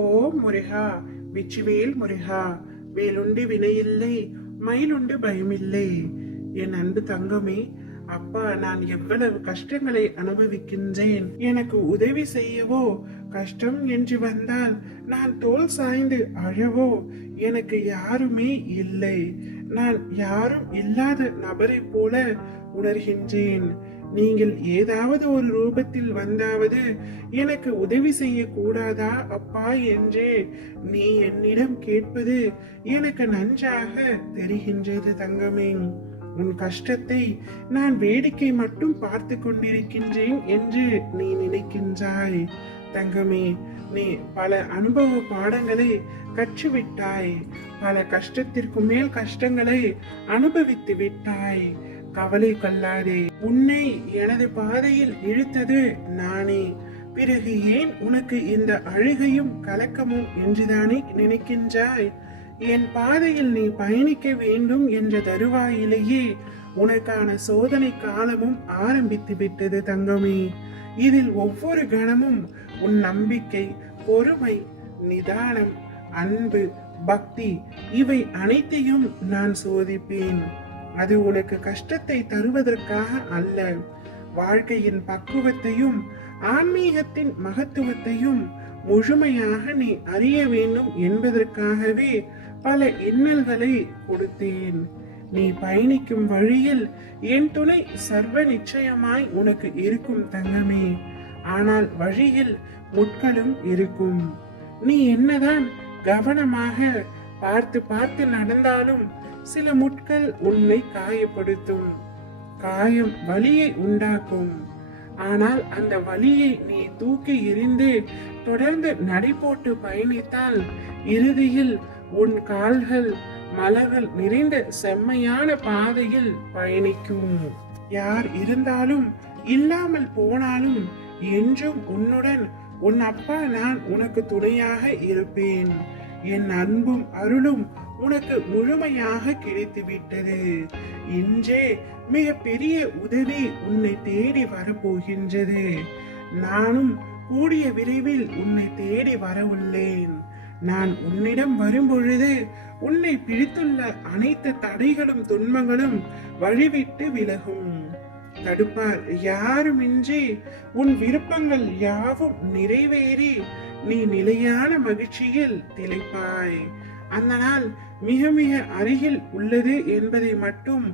ஓ முருகா, வெற்றிவேல் முருகா, வேலுண்டு வினையில்லை, மயிலுண்டு பயமில்லை. என் அன்பு தங்கமே, அப்பா, நான் எவ்வளவு கஷ்டங்களை அனுபவிக்கின்றேன். எனக்கு உதவி செய்யவோ, கஷ்டம் என்று வந்தால் நான் தோல் சாய்ந்து அழவோ எனக்கு யாருமே இல்லை. நான் யாரும் இல்லாத நபரை போல உணர்கின்றேன். நீங்கள் ஏதாவது ஒரு ரூபத்தில் வந்தாவது எனக்கு உதவி செய்ய கூடாதா அப்பா என்று நீ என்னிடம் கேட்பது எனக்கு நன்றாக தெரிகின்றது தங்கமே. உன் கஷ்டத்தை நான் வேடிக்கை மட்டும் பார்த்து கொண்டிருக்கின்றேன் என்று நீ நினைக்கின்றாய். தங்கமே, நீ பல அனுபவ பாடங்களை கற்றுவிட்டாய். பல கஷ்டத்திற்கு மேல் கஷ்டங்களை அனுபவித்து விட்டாய். கவலை கொள்ளாதே. உன்னை எனது பாதையில் இழுத்தது நானே. பிறகு ஏன் உனக்கு இந்த அழுகையும் கலக்கமும் என்றுதானே நினைக்கின்றாய்? என் பாதையில் நீ பயணிக்க வேண்டும் என்ற தருவாயிலேயே உனக்கான சோதனை காலமும் ஆரம்பித்து விட்டது தங்கமே. இதில் ஒவ்வொரு கணமும் உன் நம்பிக்கை, பொறுமை, நிதானம், அன்பு, பக்தி இவை அனைத்தையும் நான் சோதிப்பேன். அது உனக்கு கஷ்டத்தை தருவதற்காக அல்ல. வாழ்க்கையின் பக்குவத்தையும் ஆன்மீகத்தின் மகத்துவத்தையும் முழுமையாக நீ அறிய வேண்டும் என்பதற்காகவே பல இன்னல்களை கொடுத்தேன். நீ பயணிக்கும் வழியில் என் துணை சர்வ நிச்சயமாய் உனக்கு இருக்கும் தங்கமே. ஆனால் வழியில் முட்களும் இருக்கும். நீ என்னதான் கவனமாக பார்த்து பார்த்து நடந்தாலும் சில முட்கள் உன்னை காயப்படுத்தும். காயம் வலியை உண்டாக்கும். ஆனால் அந்த வலியை நீ தூக்கி எறிந்து தொடர்ந்து நடை போட்டு பயணித்தால் இறுதியில் உன் கால்கள் மலர்கள் நிறைந்த செம்மையான பாதையில் பயணிக்கும். யார் இருந்தாலும் இல்லாமல் போனாலும் என்றும் உன்னுடன் உன் அப்பா நான் உனக்கு துணையாக இருப்பேன். என் அன்பும் அருளும் உனக்கு முழுமையாக கிடைத்து விட்டது. இன்றே மிக பெரிய உதவி உன்னை தேடி வரப்போகின்றது. நானும் கூடிய விரைவில் உன்னை தேடி வரவுள்ளேன். நான் உன்னிடம் வரும்பொழுது உன்னை பிடித்துள்ள அனைத்து தடைகளும் துன்பங்களும் வழிவிட்டு விலகும். தடுப்பார் யாருமின்றி உன் விருப்பங்கள் யாவும் நிறைவேறி நீ நிலையான மகிழ்ச்சியில் திளைப்பாய். அந்த நாள் மிக மிக அருகில் உள்ளது என்பதை மட்டும்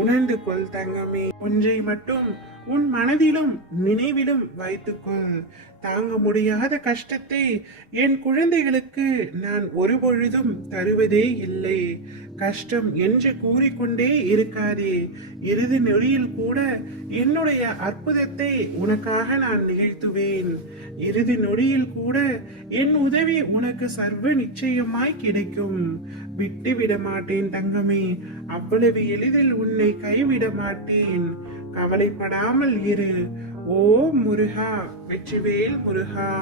உணர்ந்து கொள் தங்கமே. ஒன்றை மட்டும் உன் மனதிலும் நினைவிலும் வைத்துக்கொள். தாங்க முடியாத கஷ்டத்தை என் குழந்தைகளுக்கு நான் ஒருபொழுதும் தருவதே இல்லை. கஷ்டம் என்று கூறிக்கொண்டே இருக்காதே. இறுதி நொடியில் கூட என்னுடைய அற்புதத்தை உனக்காக நான் நிகழ்த்துவேன். இறுதி நொடியில் கூட என் உதவி உனக்கு சர்வ நிச்சயமாய் கிடைக்கும். விட்டுவிட மாட்டேன் தங்கமே. அவ்வளவு எளிதில் உன்னை கைவிட மாட்டேன். கவலைப்படாமல் இரு. ஓ முருகா, வெற்றிவேல் முருகா.